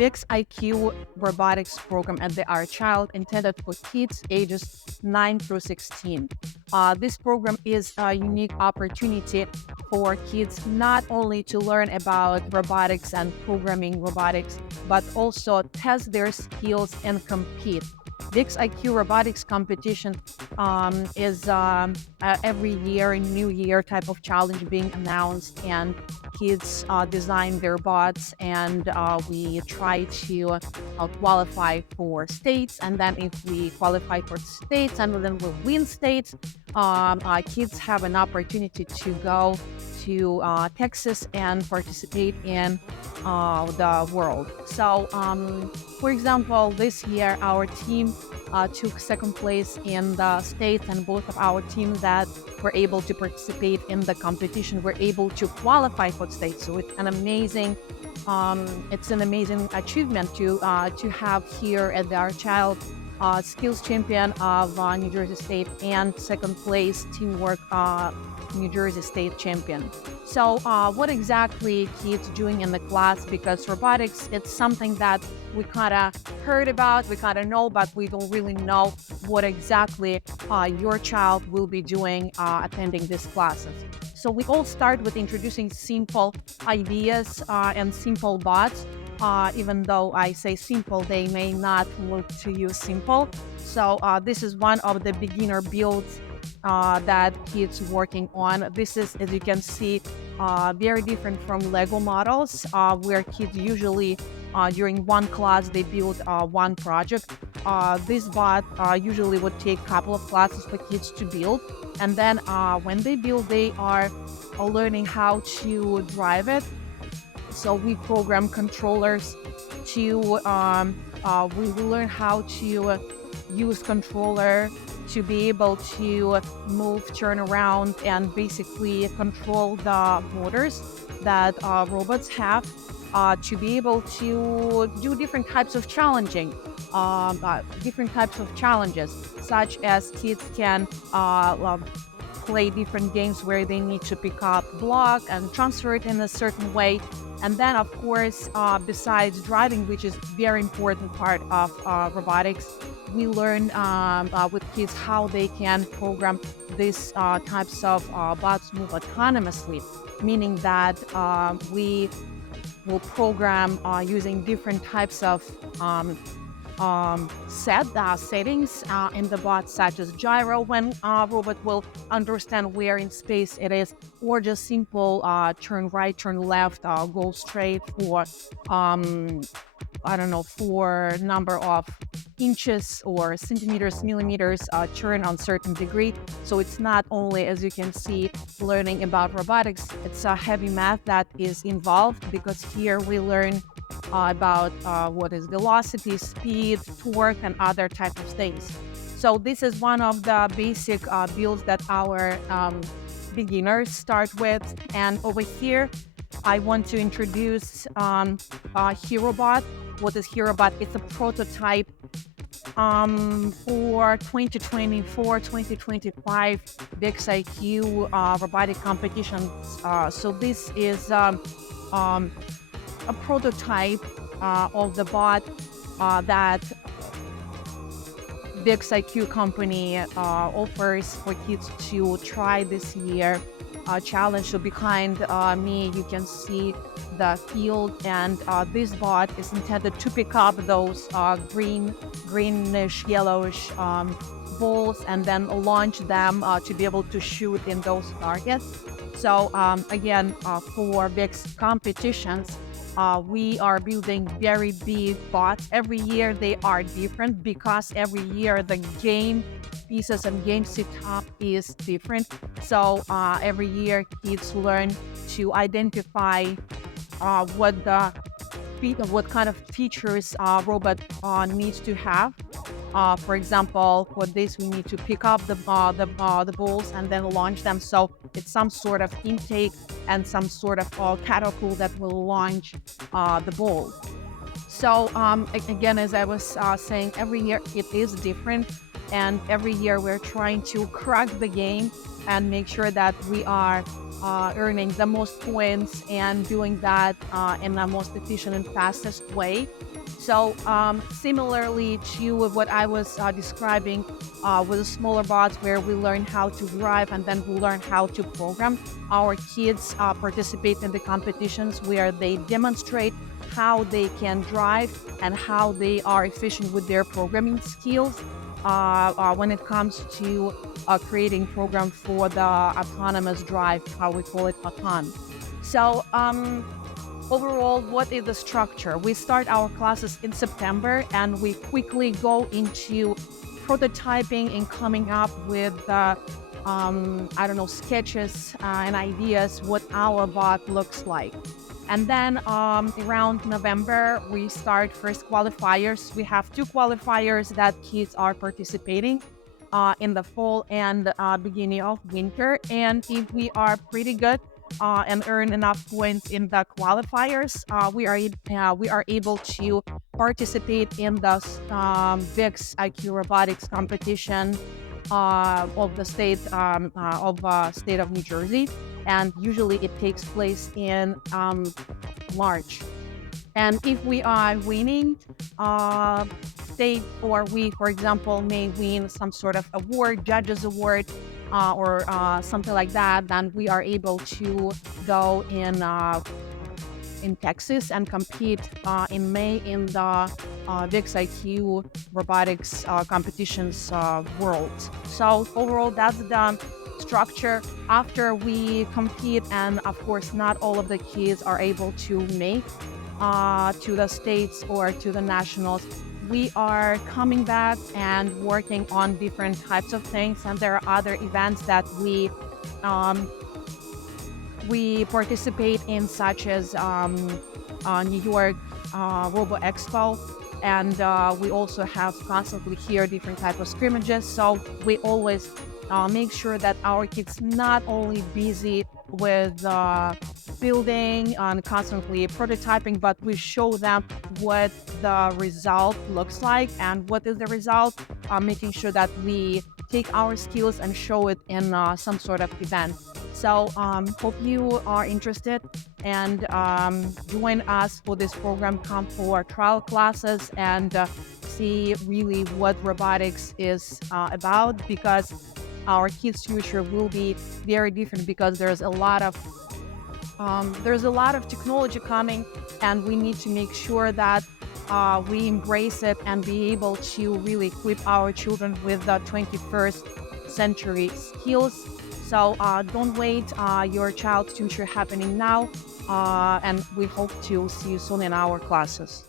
VEX IQ Robotics program at the Our Child intended for kids ages 9 through 16. This program is a unique opportunity for kids not only to learn about robotics and programming robotics, but also test their skills and compete. VEX IQ Robotics competition is every year a new year type of challenge being announced, and kids design their bots, and we try to qualify for states. And then if we qualify for states and then we win states, kids have an opportunity to go to Texas and participate in the world. So, for example, this year our team took second place in the states, and both of our teams that were able to participate in the competition were able to qualify for states. So it's an amazing achievement to have here at our child skills champion of New Jersey State and second place teamwork New Jersey State champion. So what exactly kids doing in the class? Because robotics, it's something that we kind of heard about, we kind of know, but we don't really know what exactly your child will be doing attending these classes. So we all start with introducing simple ideas and simple bots. Even though I say simple, they may not look to you simple. So this is one of the beginner builds that kids working on. This is, as you can see, very different from Lego models, where kids usually during one class they build one project. This bot usually would take a couple of classes for kids to build, and then when they build, they are learning how to drive it. So we program controllers to we learn how to use controller to be able to move, turn around, and basically control the motors that robots have, to be able to do different types of challenges, such as kids can play different games where they need to pick up block and transfer it in a certain way. And then, of course, besides driving, which is very important part of robotics, we learn with kids how they can program these types of bots move autonomously, meaning that we will program using different types of settings in the bot, such as gyro, when robot will understand where in space it is, or just simple turn right, turn left, go straight for I don't know, for number of inches or centimeters, millimeters, turn on certain degree. So it's not only, as you can see, learning about robotics, it's a heavy math that is involved, because here we learn about what is velocity, speed, torque, and other type of things. So this is one of the basic builds that our beginners start with. And over here, I want to introduce HeroBot. What is HeroBot? It's a prototype for 2024-2025 VexIQ robotic competitions. So this is a prototype of the bot that VexIQ company offers for kids to try this year. Challenge. So behind me, you can see the field, and this bot is intended to pick up those greenish, yellowish balls, and then launch them to be able to shoot in those targets. So again, for VEX competitions, we are building very big bots. Every year they are different, because every year the game pieces and game setup is different. So every year kids learn to identify what kind of features robot needs to have. For example, for this we need to pick up the balls and then launch them. So it's some sort of intake and some sort of catapult that will launch the ball. So again, as I was saying, every year it is different, and every year we're trying to crack the game and make sure that we are earning the most points and doing that in the most efficient and fastest way. So similarly to what I was describing with the smaller bots, where we learn how to drive and then we learn how to program, our kids participate in the competitions where they demonstrate how they can drive and how they are efficient with their programming skills when it comes to creating program for the autonomous drive, how we call it auton. So overall, what is the structure? We start our classes in September and we quickly go into prototyping and coming up with sketches and ideas what our bot looks like. And then around November, we start first qualifiers. We have 2 qualifiers that kids are participating in the fall and beginning of winter. And if we are pretty good and earn enough points in the qualifiers, we are able to participate in the VEX IQ Robotics competition of the state of New Jersey, and usually it takes place in March. And if we are winning, state or we, for example, may win some sort of award, judges award, or something like that, then we are able to go in Texas and compete in May in the VexIQ Robotics competitions world. So overall, that's the structure. After we compete, and of course, not all of the kids are able to make to the states or to the nationals, we are coming back and working on different types of things. And there are other events that we participate in, such as New York Robo Expo, and we also have constantly here different type of scrimmages. So we always make sure that our kids not only busy with building and constantly prototyping, but we show them what the result looks like. And what is the result? Making sure that we take our skills and show it in some sort of event. So hope you are interested and join us for this program. Come for trial classes and see really what robotics is about, because our kids' future will be very different, because there's a lot of technology coming, and we need to make sure that we embrace it and be able to really equip our children with the 21st century skills. So don't wait, your child's future happening now, and we hope to see you soon in our classes.